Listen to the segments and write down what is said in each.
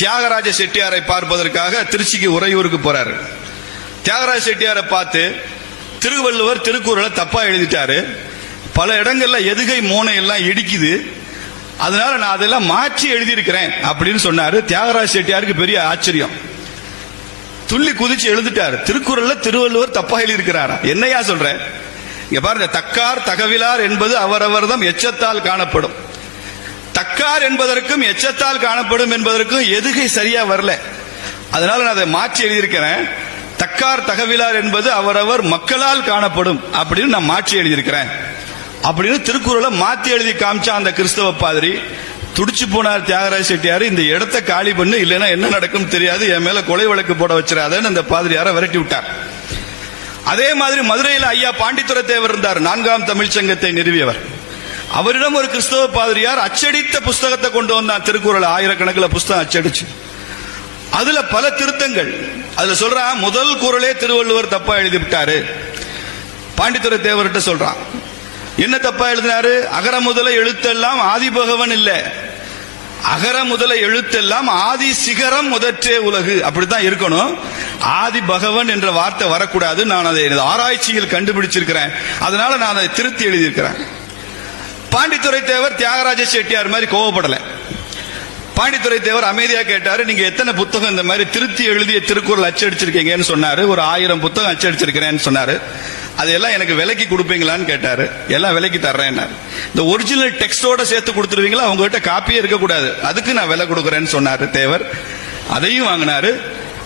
தியாகராஜ செட்டியாரை பார்ப்பதற்காக திருச்சிக்கு உறையூருக்கு போறாரு. தியாகராஜ செட்டியாரை பார்த்து திருவள்ளுவர் திருக்குறளை தப்பா எழுதிட்டாரு. பல இடங்கள்ல எதுகை மோனை எல்லாம் இடிக்குது. அதனால நான் அதெல்லாம் மாற்றி எழுதியிருக்கிறேன் அப்படின்னு சொன்னாரு தியாகராஜ செட்டியாருக்கு பெரிய ஆச்சரியம். துள்ளி குதிச்சு எழுதிட்டாரு. திருக்குறள்ல திருவள்ளுவர் தப்பா எழுதியிருக்கிறாரா? என்னையா சொல்றேன் இங்க பாருங்க தக்கார் தகவிலார் என்பது அவரவர்தம் எச்சத்தால் காணப்படும். தக்கார் என்பதற்கும் எச்சத்தால் காணப்படும் என்பதற்கும் எதுகை சரியா வரல. அதனால நான் அதை மாற்றி எழுதியிருக்கிறேன். தக்கார் தகவிலார் என்பது அவரவர் மக்களால் காணப்படும் அப்படின்னு நான் மாற்றி எழுதியிருக்கிறேன். அப்படின்னு திருக்குறளை மாத்தி எழுதி காமிச்சா அந்த கிறிஸ்தவ பாதிரி துடிச்சு போனார் தியாகராஜ செட்டியார் இந்த இடத்த காலி பண்ணு இல்லைன்னா என்ன நடக்கும் தெரியாது என் மேல கொலை வழக்கு போட வச்சிடாதன்னு அந்த பாதிரியாரை விரட்டி விட்டார். அதே மாதிரி மதுரையில் ஐயா பாண்டித்துர தேவர் இருந்தார் நான்காம் தமிழ்ச்சங்கத்தை நிறுவியவர். அவரிடம் ஒரு கிறிஸ்தவ பாதிரியார் அச்சடித்த புஸ்தகத்தை கொண்டு வந்தான் திருக்குறள் ஆயிரக்கணக்கில் புஸ்தகம் அச்சடிச்சு. அதுல பல திருத்தங்கள். அதுல சொல்றான் முதல் குரலே திருவள்ளுவர் தப்பா எழுதி விட்டாரு தேவர்கிட்ட சொல்றான். என்ன தப்பா எழுதினாரு? அகர முதல எழுத்தெல்லாம் ஆதிபகவன் இல்ல. அகர முதல எழுத்தெல்லாம் ஆதி சிகரம் முதற்றே உலகு. அப்படித்தான் இருக்கணும். ஆதி பகவன் என்ற வார்த்தை வரக்கூடாது நான் அதை எனது ஆராய்ச்சியில் கண்டுபிடிச்சிருக்கிறேன். அதனால நான் அதை திருத்தி எழுதியிருக்கிறேன். பாண்டித்துரை தேவர் தியாகராஜ செட்டியார் மாதிரி கோவப்படல. பாண்டித்துரை தேவர் அமைதியா கேட்டாரு நீங்க எத்தனை புத்தகம் இந்த மாதிரி திருத்தி எழுதிய திருக்குறள் அச்சடிச்சிருக்கீங்கன்னு சொன்னாரு. ஒரு ஆயிரம் புத்தகம் அச்சடிச்சிருக்கிறேன்னு சொன்னாரு. அதெல்லாம் எனக்கு விலைக்கு கொடுப்பீங்களான்னு கேட்டாரு. எல்லாம் விலைக்கு தர்றேன் இந்த ஒரிஜினல் டெக்ஸ்டோட சேர்த்து கொடுத்துருவீங்களா? உங்ககிட்ட காப்பியே இருக்கக்கூடாது. அதுக்கு நான் விலை கொடுக்குறேன்னு சொன்னாரு தேவர். அதையும் வாங்கினாரு.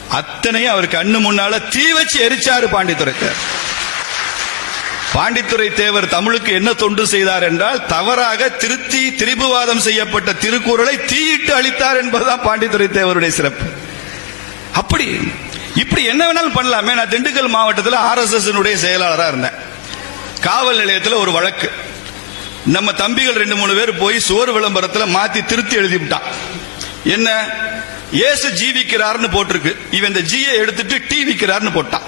அத்தனையும் அவர் கண்ணு முன்னால தீ வச்சு எரிச்சாரு பாண்டித்துறை தேவர் பாண்டித்துரை தேவர் தமிழுக்கு என்ன தொண்டு செய்தார் என்றால் தவறாக திருத்தி திரிபுவாதம் செய்யப்பட்ட திருக்குறளை தீயிட்டு அளித்தார் என்பதுதான் பாண்டித்துரை தேவருடைய சிறப்பு. அப்படி இப்படி என்ன வேணாலும் பண்ணலாமே. நான் திண்டுக்கல் மாவட்டத்தில் ஆர்எஸ்எஸ் செயலாளராக இருந்தேன். காவல் நிலையத்தில் ஒரு வழக்கு. நம்ம தம்பிகள் ரெண்டு மூணு பேர் போய் சோறு விளம்பரத்தில் மாத்தி திருத்தி எழுதி விட்டான். என்ன? ஏசு ஜீவிக்கிறார்னு போட்டிருக்கு. இவன் இந்த ஜீயை எடுத்துட்டு டி விற்கிறார்னு போட்டான்.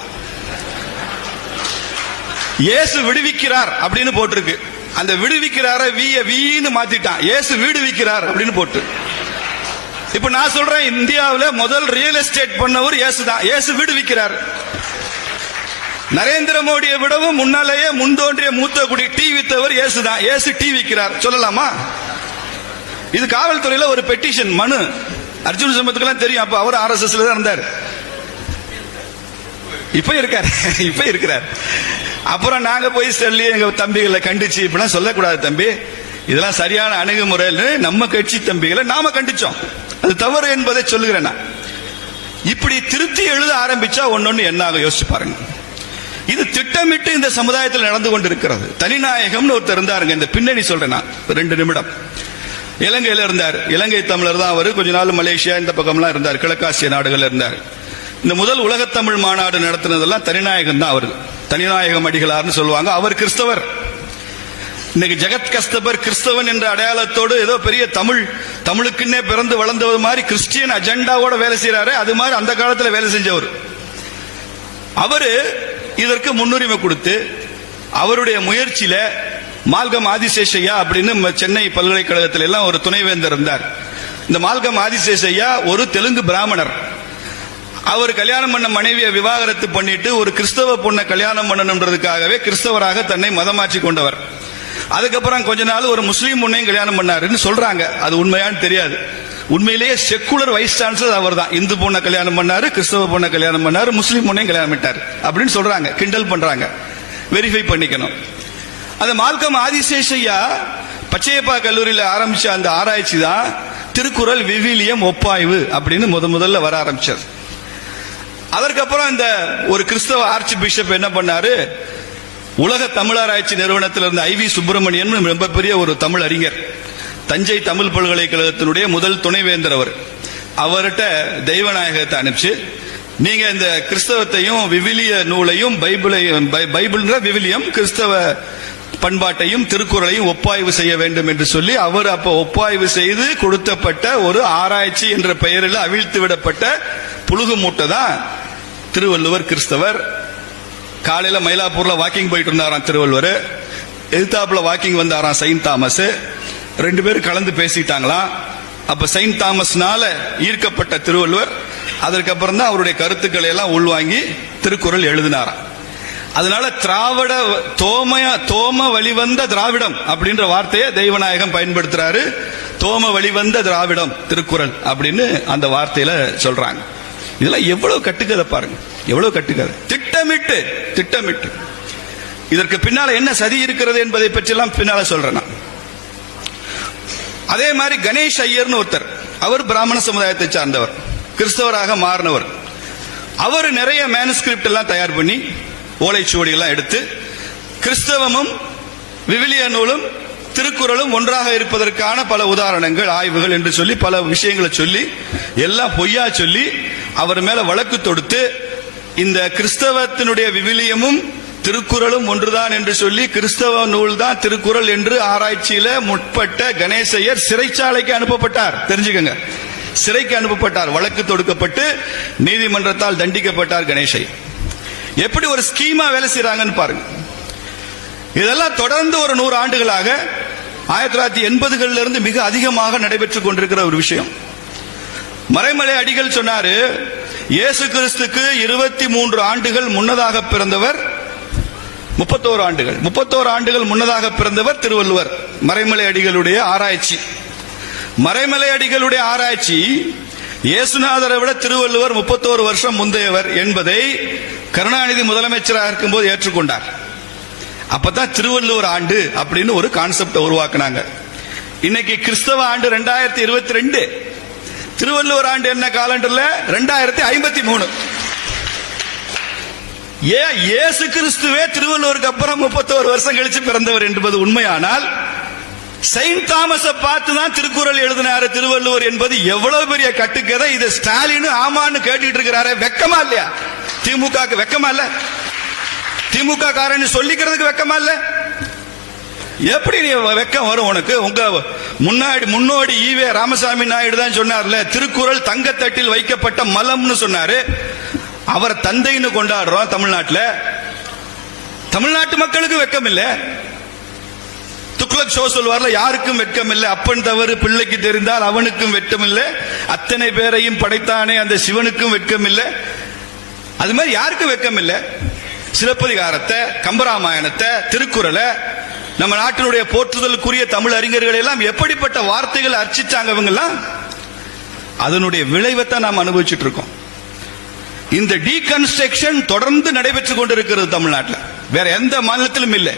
இயேசு விடுவிக்கிறார் அப்படின்னு போட்டிருக்கு. அந்த விடுவிக்கிறார வீய வீன்னு மாத்திட்டான். இயேசு விடுவிக்கிறார் அப்படின்னு போட்டு. இப்ப நான் சொல்றேன் இந்தியாவில் முதல் ரியல் எஸ்டேட் பண்ணவர் இயேசு தான் இயேசு விடுவிக்கிறார் நரேந்திர மோடியை விடவும் முன்னாலேயே முன்தோன்றிய மூத்த குடி டீ வித்தவர் இயேசு தான் இயேசு டீ விக்கிறார் சொல்லலாமா? இது காவல்துறையில ஒரு பெட்டிஷன் மனு. அர்ஜுன் சம்பத்துக்கெல்லாம் தெரியும். அப்ப அவர் ஆர்எஸ்எஸ்ல தான் இருந்தார். இப்ப இருக்காரு. இப்ப இருக்கிறார். அப்புறம் நாங்க போய் சொல்லி எங்க தம்பிகளை கண்டிச்சு இப்படிலாம் சொல்லக்கூடாது தம்பி. இதெல்லாம் சரியான அணுகுமுறைன்னு நம்ம கட்சி தம்பிகளை நாம கண்டிச்சோம். அது தவறு என்பதை சொல்லுகிறேன் நான். இப்படி திருத்தி எழுத ஆரம்பிச்சா ஒன்னொன்னு என்ன ஆகும் யோசிச்சு பாருங்க. இது திட்டமிட்டு இந்த சமுதாயத்தில் நடந்து கொண்டிருக்கிறது. தனிநாயகம்னு ஒருத்தர் இருந்தாருங்க இந்த பின்னணி சொல்றேன் நான். ரெண்டு நிமிடம். இலங்கையில இருந்தார். இலங்கை தமிழர் தான் அவர். கொஞ்ச நாள் மலேசியா இந்த பக்கம்லாம் இருந்தார். கிழக்காசிய நாடுகள் இருந்தார். இந்த முதல் உலகத்தமிழ் மாநாடு நடத்தினதெல்லாம் தனிநாயகம் தான் அவர் தனிநாயகம் அடிகளார்னு சொல்லுவாங்க. அவர் கிறிஸ்தவர். இன்னைக்கு ஜெகத் கஸ்தபர் கிறிஸ்தவன் என்ற அடையாளத்தோடு ஏதோ பெரிய தமிழ் தமிழுக்குன்னே பிறந்து வளர்ந்தது மாதிரி கிறிஸ்டியன் அஜெண்டாவோட வேலை செய்யறாரு அது மாதிரி அந்த காலத்துல வேலை செஞ்சவர். அவரு இதற்கு முன்னுரிமை கொடுத்து அவருடைய முயற்சியில மால்கம் ஆதிசேஷையா அப்படின்னு நம்ம சென்னை பல்கலைக்கழகத்தில் எல்லாம் ஒரு துணைவேந்தர் இருந்தார். இந்த மால்கம் ஆதிசேஷையா ஒரு தெலுங்கு பிராமணர். அவர் கல்யாணம் பண்ண மனைவியை விவாகரத்து பண்ணிட்டு ஒரு கிறிஸ்தவ பொண்ணை கல்யாணம் பண்ணணுன்றதுக்காகவே கிறிஸ்தவராக தன்னை மதமாற்றி கொண்டவர். அதுக்கப்புறம் கொஞ்ச நாள் ஒரு முஸ்லீம் பொண்ணையும் கல்யாணம் பண்ணாருன்னு சொல்றாங்க. அது உண்மையான்னு தெரியாது. உண்மையிலேயே செக்குலர் வைஸ் சான்சலர் அவர் தான் இந்து பொண்ணை கல்யாணம் பண்ணாரு கிறிஸ்தவ பொண்ணை கல்யாணம் பண்ணாரு முஸ்லீம் பொண்ணையும் கல்யாணம் பண்ணிட்டாரு அப்படின்னு சொல்றாங்க. கிண்டல் பண்றாங்க. வெரிஃபை பண்ணிக்கணும். அந்த மால்கம் ஆதிசேஷையா பச்சையப்பா கல்லூரியில் ஆரம்பிச்ச அந்த ஆராய்ச்சி தான் திருக்குறள் விவிலியம் ஒப்பாய்வு அப்படின்னு முத முதல்ல வர ஆரம்பிச்சது. அதற்கப்புறம் இந்த ஒரு கிறிஸ்தவ ஆர்ச்சி பிஷப் என்ன பண்ணாரு? உலக தமிழராய்ச்சி நிறுவனத்தில் இருந்த ஐ வி சுப்பிரமணியன் ரொம்ப பெரிய ஒரு தமிழ் அறிஞர். தஞ்சை தமிழ் பல்கலைக்கழகத்தினுடைய முதல் துணைவேந்தர் அவர். அவர்கிட்ட தெய்வநாயகத்தை அனுப்பிச்சு நீங்க இந்த கிறிஸ்தவத்தையும் விவிலிய நூலையும் பைபிளையும் பை- பைபிள்ன்ற விவிலியம் கிறிஸ்தவ பண்பாட்டையும் திருக்குறளையும் ஒப்பாய்வு செய்ய வேண்டும் என்று சொல்லி அவர் அப்ப ஒப்பாய்வு செய்து கொடுத்தப்பட்ட ஒரு ஆராய்ச்சி என்ற பெயரில் அவிழ்த்து விடப்பட்ட புழுகு மூட்டை தான் திருவள்ளுவர் கிறிஸ்தவர். காலையில மயிலாப்பூர்ல வாக்கிங் போயிட்டு இருந்தாராம் திருவள்ளுவர். எதிர்த்தாப்புல வாக்கிங் வந்தாராம் செயின்ட் தாமஸ். ரெண்டு பேரும் கலந்து பேசிட்டாங்களாம். அப்ப செயின்ட் தாமஸ்னால ஈர்க்கப்பட்ட திருவள்ளுவர் அதற்கப்புறம் தான் அவருடைய கருத்துக்களை எல்லாம் உள்வாங்கி திருக்குறள் எழுதினாராம். அதனால திராவிட தோம தோம வழிவந்த திராவிடம் அப்படின்ற வார்த்தையை தெய்வநாயகம் பயன்படுத்துறாரு. தோம வழிவந்த திராவிடம் திருக்குறள் அப்படின்னு அந்த வார்த்தையில சொல்றாங்க. இதெல்லாம் எவ்வளவு கட்டுக்கதை பாருங்க. எவ்வளவு கட்டுக்கதை. திட்டமிட்டு திட்டமிட்டு. இதற்கு பின்னால என்ன சதி இருக்கிறது என்பதை பற்றி எல்லாம் பின்னால சொல்றேன் அதே மாதிரி கணேஷ் ஐயர்னு ஒருத்தர் அவர் பிராமண சமுதாயத்தை சார்ந்தவர் கிறிஸ்தவராக மாறினவர். அவர் நிறைய மேனுஸ்கிரிப்ட் எல்லாம் தயார் பண்ணி ஓலைச்சுவடி எல்லாம் எடுத்து கிறிஸ்தவமும் விவிலிய நூலும் திருக்குறளும் ஒன்றாக இருப்பதற்கான பல உதாரணங்கள் ஆய்வுகள் என்று சொல்லி பல விஷயங்களை சொல்லி எல்லாம் பொய்யா சொல்லி அவர் மேல வழக்கு தொடுத்து இந்த கிறிஸ்தவத்தினுடைய விவிலியமும் திருக்குறளும் ஒன்றுதான் என்று சொல்லி கிறிஸ்தவ நூல் தான் திருக்குறள் என்று ஆராய்ச்சியில முற்பட்ட கணேசையர் சிறைச்சாலைக்கு அனுப்பப்பட்டார். தெரிஞ்சுக்கங்க. சிறைக்கு அனுப்பப்பட்டார். வழக்கு தொடுக்கப்பட்டு நீதிமன்றத்தால் தண்டிக்கப்பட்டார் கணேசை. எப்படி ஒரு ஸ்கீமா வேலை செய்யறாங்கன்னு பாருங்க. இதெல்லாம் தொடர்ந்து ஒரு நூறு ஆண்டுகளாக ஆயிரத்தி தொள்ளாயிரத்தி எண்பதுகளிலிருந்து மிக அதிகமாக நடைபெற்றுக் கொண்டிருக்கிற ஒரு விஷயம். மறைமலை அடிகள் சொன்னாரு இயேசு கிறிஸ்துக்கு இருபத்தி மூன்று ஆண்டுகள் முன்னதாக பிறந்தவர் முப்பத்தோரு ஆண்டுகள் முப்பத்தோரு ஆண்டுகள் முன்னதாக பிறந்தவர் திருவள்ளுவர். மறைமலை அடிகளுடைய ஆராய்ச்சி. மறைமலை அடிகளுடைய ஆராய்ச்சி இயேசுநாதரை விட திருவள்ளுவர் முப்பத்தோரு வருஷம் முந்தையவர் என்பதை கருணாநிதி முதலமைச்சராக இருக்கும்போது ஏற்றுக்கொண்டார். அப்பதான் திருவள்ளுவர் ஆண்டு அப்படின்னு ஒரு கான்செப்டை உருவாக்குனாங்க. இன்னைக்கு கிறிஸ்தவ ஆண்டு ரெண்டாயிரத்தி இருபத்தி ரெண்டு. திருவள்ளுவர் ஆண்டு என்ன காலண்டர்ல? ரெண்டாயிரத்தி ஐம்பத்தி மூணு. ஏன் இயேசு கிறிஸ்துவே திருவள்ளுவருக்கு அப்புறம் முப்பத்தோரு வருஷம் கழிச்சு பிறந்தவர் என்பது உண்மையானால் செயின்ட் தாமஸ பார்த்து தான் திருக்குறள் எழுதினாரு திருவள்ளுவர் என்பது எவ்வளவு பெரிய கட்டுக்கதை. இது ஸ்டாலின் ஆமான்னு கேட்டுட்டு இருக்கிறாரு. வெக்கமா இல்லையா? திமுக வெக்கமா இல்ல? திமுக காரன் சொல்லிக்கிறதுக்கு வெக்கமா இல்லை? எப்படி நீ வெக்கம் வரும் உனக்கு? உங்க முன்னாடி முன்னோடி ஈவே ராமசாமி நாயுடு தான் சொன்னார்ல திருக்குறள் தங்கத்தட்டில் வைக்கப்பட்ட மலம்னு சொன்னாரு. அவர் தந்தைன்னு கொண்டாடுறோம் தமிழ்நாட்டில். தமிழ்நாட்டு மக்களுக்கு வெக்கம் இல்ல. துக்ளக் ஷோ சொல்வார்ல யாருக்கும் வெட்கம் இல்லை. அப்பன் தவறு பிள்ளைக்கு தெரிந்தால் அவனுக்கும் வெட்கம் இல்லை. அத்தனை பேரையும் படைத்தானே அந்த சிவனுக்கும் வெட்கம் இல்லை. அது மாதிரி யாருக்கும் வெட்கம் இல்லை. சிலப்பதிகாரத்தை கம்பராமாயணத்தை திருக்குறளை நம்ம நாட்டினுடைய போற்றுதலுக்குரிய தமிழ் அறிஞர்கள் எல்லாம் எப்படிப்பட்ட வார்த்தைகளை அர்ச்சிச்சாங்க இவங்கெல்லாம்? அதனுடைய விளைவைத்தான் நாம் அனுபவிச்சுட்டு இருக்கோம். இந்த டீகன்ஸ்ட்ரக்ஷன் தொடர்ந்து நடைபெற்று கொண்டிருக்கிறது தமிழ்நாட்டில். வேற எந்த மாநிலத்திலும் இல்லை.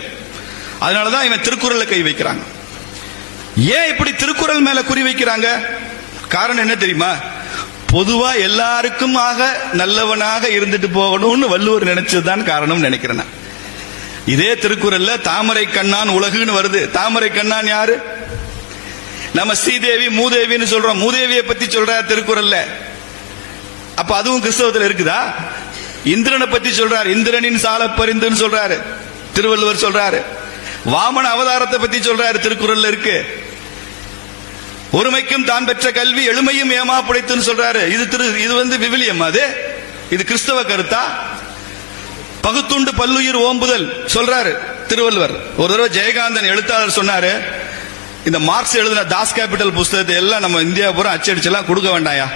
அதனாலதான் இவன் திருக்குறளை கை வைக்கிறாங்க. ஏன் இப்படி திருக்குறள் மேல குறி வைக்கிறாங்க? காரணம் என்ன தெரியுமா? பொதுவா எல்லாருக்கும் ஆக நல்லவனாக இருந்துட்டு போகணும்னு வள்ளுவர் நினைச்சதுதான் காரணம் நினைக்கிறேன் நான். இதே திருக்குறள்ல தாமரை கண்ணான் உலகுன்னு வருது. தாமரை கண்ணான் யாரு? நம்ம ஸ்ரீதேவி மூதேவின்னு சொல்றோம். மூதேவியை பத்தி சொல்ற திருக்குறள்ல. அப்ப அதுவும் கிறிஸ்தவத்தில் இருக்குதா? இந்திரனை பத்தி சொல்றாரு. இந்திரனின் சால பரிந்துன்னு சொல்றாரு. திருவள்ளுவர் சொல்றாரு. வாமன அவதாரத்தை பத்தி சொல்றாரு திருக்குறள்ல இருக்கு. ஒருமைக்கும் தான் பெற்ற கல்வி எளிமையும் ஏமா புடைத்துன்னு சொல்றாரு. இது திரு இது வந்து விவிலியம் அது. இது கிறிஸ்தவ கருத்தா? பகுத்துண்டு பல்லுயிர் ஓம்புதல் சொல்றாரு திருவள்ளுவர். ஒரு தடவை ஜெயகாந்தன் எழுத்தாளர் சொன்னாரு இந்த மார்க்ஸ் எழுதின தாஸ் கேபிட்டல் புஸ்தகத்தை எல்லாம் நம்ம இந்தியா பூரா அச்சடிச்செல்லாம் கொடுக்க வேண்டாயா?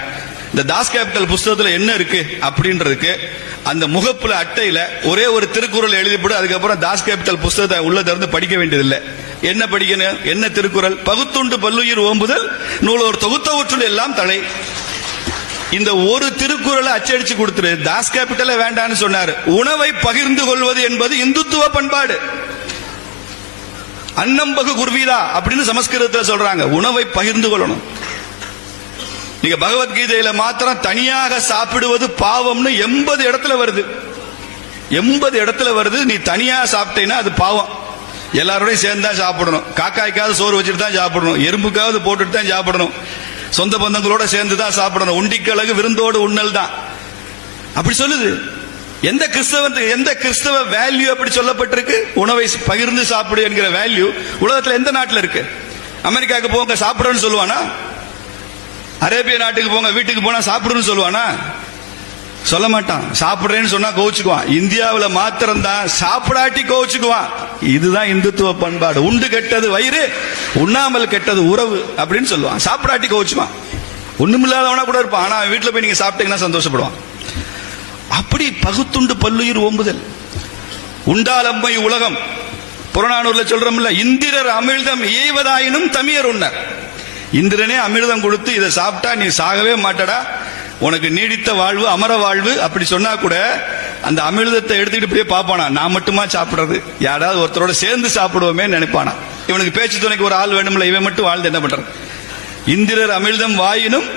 இந்த தாஸ் கேபிட்டல் புஸ்தகத்துல என்ன இருக்கு அப்படின்றதுக்கு அந்த முகப்புல அட்டையில ஒரே ஒரு திருக்குறள் எழுதிப்படு அதுக்கப்புறம் தாஸ் கேபிட்டல் புஸ்தகத்தை உள்ள திறந்து படிக்க வேண்டியதில்லை. என்ன படிக்கணும்? என்ன திருக்குறள்? பகுத்துண்டு பல்லுயிர் ஓம்புதல் நூலோர் தொகுத்தவற்றுள் எல்லாம் தலை. இந்த ஒரு திருக்குறளை அச்சடிச்சு கொடுத்துரு. தாஸ் கேபிட்டல வேண்டான்னு சொன்னார். உணவை பகிர்ந்து கொள்வது என்பது இந்துத்துவ பண்பாடு. அன்னம்பகு குர்வீதா அப்படின்னு சமஸ்கிருதத்தில் சொல்றாங்க. உணவை பகிர்ந்து கொள்ளணும். நீங்க பகவத்கீதையில மாத்திரம் தனியாக சாப்பிடுவது பாவம்னு எண்பது இடத்துல வருது. எண்பது இடத்துல வருது. நீ தனியா சாப்பிட்டேன்னா அது பாவம். எல்லாரோடையும் சேர்ந்து தான் சாப்பிடணும். காக்காய்க்காவது சோறு வச்சுட்டு தான் சாப்பிடணும். எறும்புக்காவது போட்டுட்டு தான் சாப்பிடணும். சொந்த பந்தங்களோட சேர்ந்து தான் சாப்பிடணும். உண்டிக்கழகு விருந்தோடு உண்ணல் தான் அப்படி சொல்லுது. எந்த கிறிஸ்தவ எந்த கிறிஸ்தவ வேல்யூ அப்படி சொல்லப்பட்டிருக்கு? உணவை பகிர்ந்து சாப்பிடு என்கிற வேல்யூ உலகத்தில் எந்த நாட்டில் இருக்கு? அமெரிக்காவுக்கு போங்க சாப்பிடுன்னு சொல்லுவானா? அரேபிய நாட்டுக்கு போங்க வீட்டுக்கு போனா சாப்பிடுன்னு சொல்லுவானா? சொல்ல மாட்டான். சாப்பிடுறேன்னு சொன்னா கோவிச்சுக்குவான். இந்தியாவில் மாத்திரம் தான் சாப்பிடாட்டி கோவிச்சுக்குவான். இதுதான் இந்துத்துவ பண்பாடு. உண்டு கெட்டது வயிறு உண்ணாமல் கெட்டது உறவு அப்படின்னு சொல்லுவான். சாப்பிடாட்டி கோவிச்சுவான் ஒண்ணுமில்லாதவனா கூட இருப்பான். ஆனா அவன் வீட்டுல போய் நீங்க சாப்பிட்டீங்கன்னா சந்தோஷப்படுவான். அப்படி பகுத்துண்டு பல்லுயிர் ஓம்புதல். உண்டாலம்மை உலகம். புறநானூர்ல சொல்றோம்ல இந்திரர் அமிழ்தம் ஏய்வதாயினும் தமியர் உண்ணர். இந்திரனே அமிர்தம் கொடுத்து இதை சாப்பிட்டா நீ சாகவே மாட்டடா. உனக்கு நீடித்த வாழ்வு அமர வாழ்வு அப்படி சொன்னா கூட அந்த அமிர்தத்தை எடுத்துக்கிட்டு இப்படியே பார்ப்பானா? நான் மட்டுமா சாப்பிடுறது? யாராவது ஒருத்தரோட சேர்ந்து சாப்பிடுவோமே நினைப்பானா? இவனுக்கு பேச்சு துணைக்கு ஒரு ஆள் வேணும்ல இவன் மட்டும் வாழ்ந்து என்ன பண்றது? இந்திரர் அமிழ்தம் வாயினும்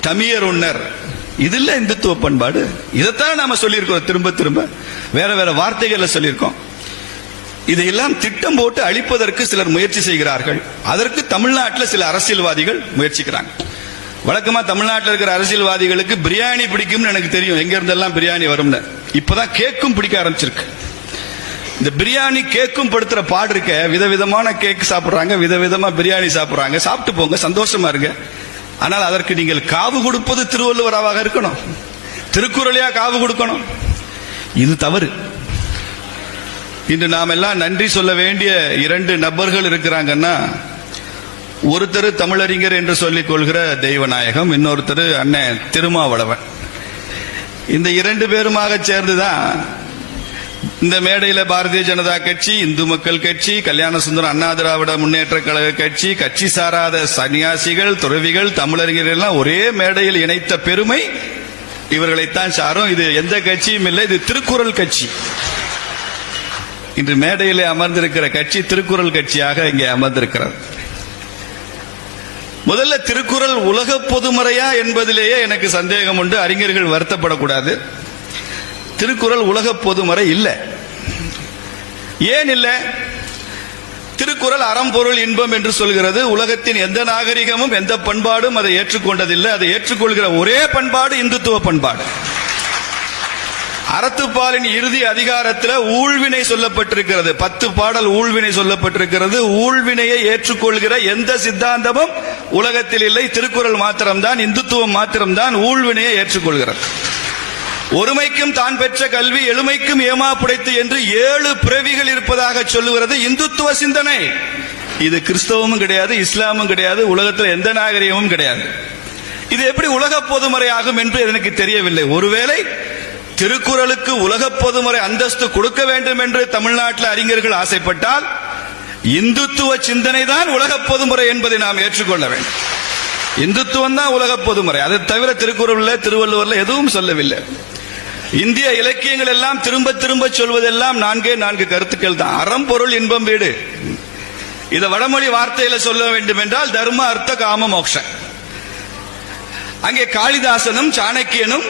தமியர் உண்ணர். இது இல்ல இந்துத்துவ பண்பாடு. இதைத்தான் நாம சொல்லியிருக்கோம் திரும்ப திரும்ப. வேற வேற வார்த்தைகள்ல சொல்லியிருக்கோம். இதையெல்லாம் திட்டம் போட்டு அழிப்பதற்கு சிலர் முயற்சி செய்கிறார்கள். அதற்கு தமிழ்நாட்டில் சில அரசியல்வாதிகள் முயற்சிக்கிறாங்க. வழக்கமா தமிழ்நாட்டில் இருக்கிற அரசியல்வாதிகளுக்கு பிரியாணி பிடிக்கும்னு எனக்கு தெரியும். எங்க இருந்தெல்லாம் பிரியாணி வரும்னு. இப்பதான் கேக்கும் பிடிக்க ஆரம்பிச்சிருக்கு. இந்த பிரியாணி கேக்கும் படுத்துற பாடு இருக்க. விதவிதமான கேக் சாப்பிடுறாங்க விதவிதமா பிரியாணி சாப்பிடுறாங்க. சாப்பிட்டு போங்க சந்தோஷமா இருங்க. ஆனால் அதற்கு நீங்கள் காவு கொடுப்பது திருவள்ளுவராவாக இருக்கணும். திருக்குறளையா காவு கொடுக்கணும். இது தவறு. இன்று நாம் எல்லாம் நன்றி சொல்ல வேண்டிய இரண்டு நபர்கள் இருக்கிறாங்கன்னா ஒருத்தர் தமிழறிஞர் என்று சொல்லிக் கொள்கிற தெய்வநாயகம் இன்னொருத்தர் அண்ணன் திருமாவளவன். இந்த இரண்டு பேருமாக சேர்ந்துதான் இந்த மேடையில பாரதிய ஜனதா கட்சி இந்து மக்கள் கட்சி கல்யாண சுந்தரம் அண்ணா திராவிட முன்னேற்ற கழக கட்சி கட்சி சாராத சன்னியாசிகள் துறவிகள் தமிழறிஞர்கள் எல்லாம் ஒரே மேடையில் இணைத்த பெருமை இவர்களைத்தான் சாரும். இது எந்த கட்சியும் இல்லை இது திருக்குறள் கட்சி. இன்று மேடையிலே அமர்ந்திருக்கிற கட்சி திருக்குறள் கட்சியாக இங்கே அமர்ந்திருக்கிறது. முதல்ல திருக்குறள் உலக பொதுமறையா என்பதிலேயே எனக்கு சந்தேகம் உண்டு. அறிஞர்கள் வருத்தப்படக்கூடாது. திருக்குறள் உலக பொதுமறை இல்லை. ஏன் இல்லை? திருக்குறள் அறம்பொருள் இன்பம் என்று சொல்கிறது. உலகத்தின் எந்த நாகரிகமும் எந்த பண்பாடும் அதை ஏற்றுக்கொண்டதில்லை. அதை ஏற்றுக்கொள்கிற ஒரே பண்பாடு இந்துத்துவ பண்பாடு. அறத்துப்பாலின் இறுதி அதிகாரத்தில் ஊழ்வினை சொல்லப்பட்டிருக்கிறது. பத்து பாடல் ஊழ்வினை சொல்லப்பட்டிருக்கிறது. ஊழ்வினையை ஏற்றுக்கொள்கிற எந்த சித்தாந்தமும் உலகத்தில் இல்லை. திருக்குறள் மாத்திரம்தான் இந்துத்துவம் மாத்திரம்தான் ஊழ்வினையை ஏற்றுக்கொள்கிறது. ஒருமைக்கும் தான் பெற்ற கல்வி எளிமைக்கும் ஏமா புடைத்து என்று ஏழு பிறவிகள் இருப்பதாக சொல்லுகிறது இந்துத்துவ சிந்தனை. இது கிறிஸ்தவமும் கிடையாது இஸ்லாமும் கிடையாது உலகத்தில் எந்த நாகரிகமும் கிடையாது. இது எப்படி உலக பொதுமறையாகும் என்று எனக்கு தெரியவில்லை. ஒருவேளை திருக்குறளுக்கு உலக பொதுமுறை அந்தஸ்து கொடுக்க வேண்டும் என்று தமிழ்நாட்டில் அறிஞர்கள் ஆசைப்பட்டால் இந்துத்துவ சிந்தனை தான் உலக பொதுமுறை என்பதை நாம் ஏற்றுக்கொள்ள வேண்டும். இந்துத்துவம் தான் உலக பொதுமுறை. அதை தவிர திருக்குறள்ல திருவள்ளுவர்ல எதுவும் சொல்லவில்லை. இந்திய இலக்கியங்கள் எல்லாம் திரும்ப திரும்ப சொல்வதெல்லாம் நான்கே நான்கு கருத்துக்கள் தான். அறம் பொருள் இன்பம் வீடு. இதை வடமொழி வார்த்தையில சொல்ல வேண்டும் என்றால் தர்ம அர்த்த காம மோக்ஷ. அங்கே காளிதாசனும் சாணக்கியனும்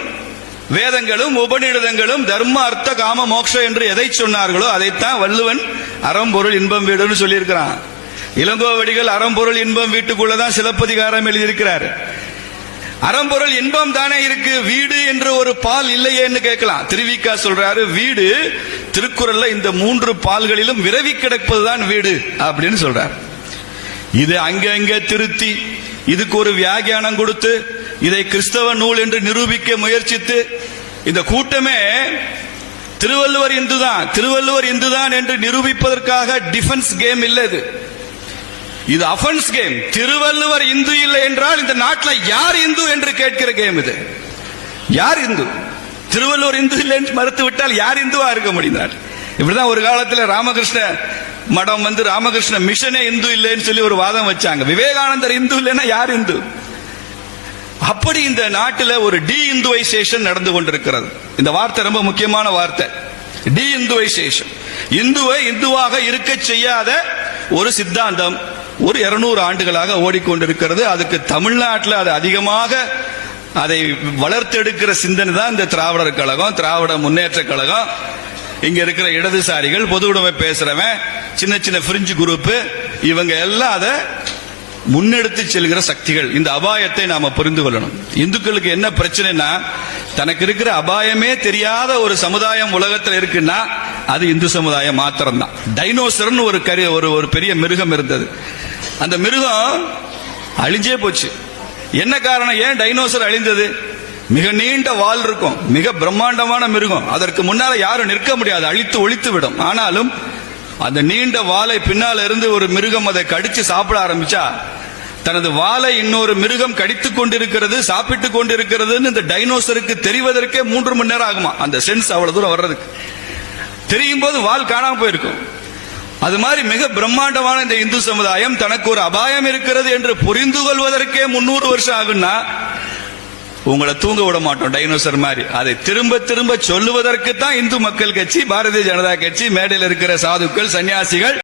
வேதங்களும் உபநிடதங்களும் தர்ம அர்த்த காம மோக்ஷ என்று எதை சொன்னார்களோ அதைத்தான் வள்ளுவன் அறம்பொருள் இன்பம் வீடுன்னு சொல்லியிருக்கிறான். இளங்கோவடிகள் அறம்பொருள் இன்பம் வீட்டுக்குள்ளதான் சிலப்பதிகாரம் எழுதியிருக்கிறார். அறம்பொருள் இன்பம் தானே இருக்கு? வீடு என்று ஒரு பால் இல்லையேன்னு கேட்கலாம். திருவிக்கா சொல்றாரு வீடு திருக்குறள்ல இந்த மூன்று பால்களிலும் விரவி கிடப்பதுதான் வீடு அப்படின்னு சொல்றார். இது அங்கங்க திருத்தி இதுக்கு ஒரு வியாகியானம் கொடுத்து இதை கிறிஸ்தவ நூல் என்று நிரூபிக்க முயற்சித்து இந்த கூட்டமே திருவள்ளுவர் இந்துதான் திருவள்ளுவர் இந்துதான் என்று நிரூபிப்பதற்காக டிஃபென்ஸ் கேம் இல்லை இது. இது அஃபென்ஸ் கேம் திருவள்ளுவர் இந்து இல்லை என்றால் இந்த நாட்டில் யார் இந்து என்று கேட்கிற கேம் இது. யார் இந்து? திருவள்ளுவர் இந்து இல்லை என்று மறுத்து விட்டால் யார் இந்துவா இருக்க முடிந்தார்? இப்படிதான் ஒரு காலத்தில் ராமகிருஷ்ண மடம் வந்து ராமகிருஷ்ண மிஷனே இந்து இல்லைன்னு சொல்லி ஒரு வாதம் வச்சாங்க. விவேகானந்தர் இந்து இல்லைன்னா யார் இந்து? அப்படி இந்த நாட்டில் ஒரு டி இந்துவைசேஷன் நடந்து கொண்டிருக்கிறது. இந்த வார்த்தை ரொம்ப முக்கியமான வார்த்தை. டி இந்துவைசேஷன் இந்துவை இந்துவாக இருக்க செய்யாத ஒரு சித்தாந்தம் ஒரு இருநூறு ஆண்டுகளாக ஓடிக்கொண்டிருக்கிறது. அதுக்கு தமிழ்நாட்டில் அது அதிகமாக அதை வளர்த்தெடுக்கிற சிந்தனை தான் இந்த திராவிடர் கழகம் திராவிட முன்னேற்ற கழகம். இங்க இருக்கிற இடதுசாரிகள் பொது உடைமை பேசுறவன் சின்ன சின்ன பிரிஞ்சு குரூப் இவங்க எல்லாம் அதை முன்னெடுத்து செல்கிற சக்திகள். இந்த அபாயத்தை நாம புரிந்து கொள்ளணும். இந்துக்களுக்கு என்ன பிரச்சனைனா தனக்கு இருக்கிற அபாயமே தெரியாத ஒரு சமுதாயம் உலகத்தில் இருக்குன்னா அது இந்து சமுதாயம் மாத்திரம் தான் டைனோசர்னு ஒரு கரு ஒரு ஒரு பெரிய மிருகம் இருந்தது. அந்த மிருகம் அழிஞ்சே போச்சு. என்ன காரணம்? ஏன் டைனோசர் அழிந்தது? மிக நீண்ட வால் இருக்கும். மிக பிரம்மாண்டமான மிருகம். அதற்கு முன்னால யாரும் நிற்க முடியாது. அழித்து ஒழித்து விடும். ஆனாலும் அந்த நீண்ட வாலை பின்னால இருந்து ஒரு மிருகம் அதை கடிச்சு சாப்பிட ஆரம்பிச்சா தனது வாளை இன்னொரு மிருகம் கடித்து கொண்டிருக்கிறது சாப்பிட்டு கொண்டிருக்கிறதுன்னு இந்த டைனோசருக்கு தெரிவதற்கே மூன்று மணி நேரம் ஆகுமா? அந்த சென்ஸ் அவ்வளவு தூரம் வர்றதுக்கு. தெரியும் போது வால் காணாம போயிருக்கும். அது மாதிரி மிக பிரம்மாண்டமான இந்த இந்து சமுதாயம் தனக்கு ஒரு அபாயம் இருக்கிறது என்று புரிந்து கொள்வதற்கே முன்னூறு வருஷம் ஆகும்னா உங்களை தூங்க விட மாட்டோம் டைனோசர் மாதிரி. அதை திரும்ப திரும்ப சொல்லுவதற்கு தான் இந்து மக்கள் கட்சி பாரதிய ஜனதா கட்சி மேடையில் இருக்கிற சாதுக்கள் சன்னியாசிகள்